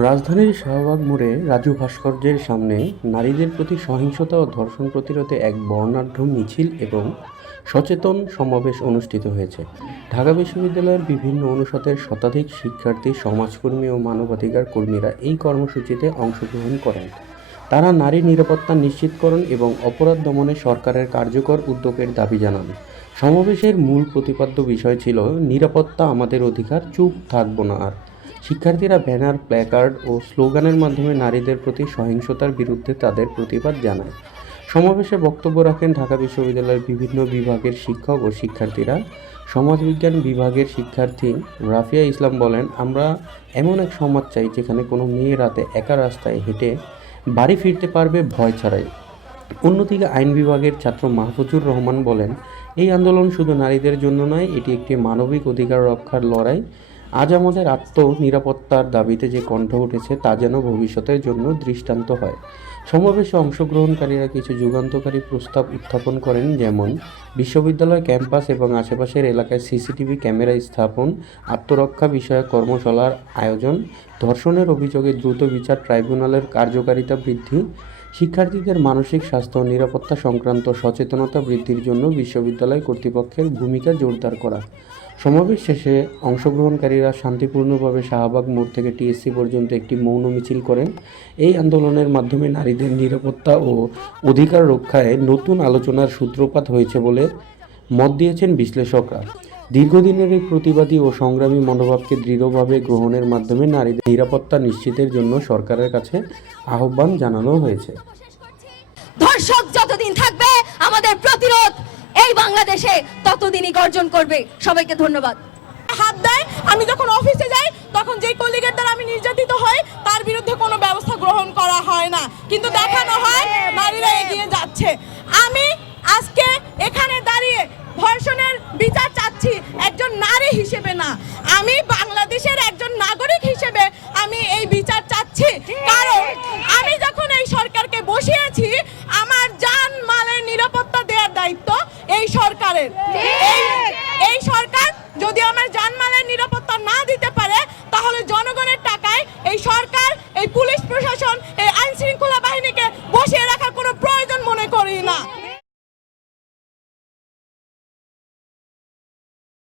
রাজধানীর শাহবাগ মোড়ে রাজু ভাস্কর্যের সামনে নারীদের প্রতি সহিংসতা ও ধর্ষণ প্রতিরোধে এক বর্ণাঢ্য মিছিল এবং সচেতন সমাবেশ অনুষ্ঠিত হয়েছে। ঢাকা বিশ্ববিদ্যালয়ের বিভিন্ন অনুষদের শতাধিক শিক্ষার্থী, সমাজকর্মী ও মানবাধিকার কর্মীরা এই কর্মসূচিতে অংশগ্রহণ করেন। তারা নারী নিরাপত্তা নিশ্চিতকরণ এবং অপরাধ দমনে সরকারের কার্যকর উদ্যোগের দাবি জানান। সমাবেশের মূল প্রতিপাদ্য বিষয় ছিল নিরাপত্তা আমাদের অধিকার, চুপ থাকব না আর। শিক্ষার্থীরা ব্যানার, প্ল্যাকার্ড ও স্লোগানের মাধ্যমে নারীদের প্রতি সহিংসতার বিরুদ্ধে তাদের প্রতিবাদ জানায়। সমাবেশে বক্তব্য রাখেন ঢাকা বিশ্ববিদ্যালয়ের বিভিন্ন বিভাগের শিক্ষক ও শিক্ষার্থীরা। সমাজবিজ্ঞান বিভাগের শিক্ষার্থী রাফিয়া ইসলাম বলেন, আমরা এমন এক সমাজ চাই যেখানে কোনো মেয়ে রাতে একা রাস্তায় হেঁটে বাড়ি ফিরতে পারবে ভয় ছাড়াই। অন্যদিকে আইন বিভাগের ছাত্র মাহফুজুর রহমান বলেন, এই আন্দোলন শুধু নারীদের জন্য নয়, এটি একটি মানবিক অধিকার রক্ষার লড়াই। আজ আমাদের আত্মনিরাপত্তার দাবিতে যে কণ্ঠ উঠেছে তা যেন ভবিষ্যতের জন্য দৃষ্টান্ত হয়। সমাবেশে অংশগ্রহণকারীরা কিছু যুগান্তকারী প্রস্তাব উত্থাপন করেন, যেমন বিশ্ববিদ্যালয় ক্যাম্পাস এবং আশেপাশের এলাকায় সিসিটিভি ক্যামেরা স্থাপন, আত্মরক্ষা বিষয়ক কর্মশালার আয়োজন, ধর্ষণের অভিযোগে দ্রুত বিচার ট্রাইব্যুনালের কার্যকারিতা বৃদ্ধি, শিক্ষার্থীদের মানসিক স্বাস্থ্য ও নিরাপত্তা সংক্রান্ত সচেতনতা বৃদ্ধির জন্য বিশ্ববিদ্যালয় কর্তৃপক্ষের ভূমিকা জোরদার করা। সমাবেশ শেষে অংশগ্রহণকারীরা শান্তিপূর্ণভাবে শাহবাগ মোড় থেকে টিএসসি পর্যন্ত একটি মৌন মিছিল করেন। এই আন্দোলনের মাধ্যমে নারীদের নিরাপত্তা ও অধিকার রক্ষায় নতুন আলোচনার সূত্রপাত হয়েছে বলে মত দিয়েছেন বিশ্লেষকরা। দীর্ঘদিনের এই প্রতিবাদী ও সংগ্রামী মনোভাবকে দৃঢ়ভাবে গ্রহণের মাধ্যমে নারীদের নিরাপত্তা নিশ্চিতের জন্য সরকারের কাছে আহ্বান জানানো হয়েছে। ধর্ষক যতদিন থাকবে, আমাদের প্রতিরোধ এই বাংলাদেশে ততদিনই গর্জন করবে। সবাইকে ধন্যবাদ। হাত দেয়, আমি যখন অফিসে যাই তখন যেই কলিগের দ্বারা আমি নির্যাতিত হই তার বিরুদ্ধে কোনো ব্যবস্থা গ্রহণ করা হয় না, কিন্তু দেখানো হয় নারীরা এগিয়ে যাচ্ছে। আমি আজকে এখানে দাঁড়িয়ে ধর্ষণের বিচার চাচ্ছি একজন নারী হিসেবে না, আমি বাংলাদেশের একজন নাগরিক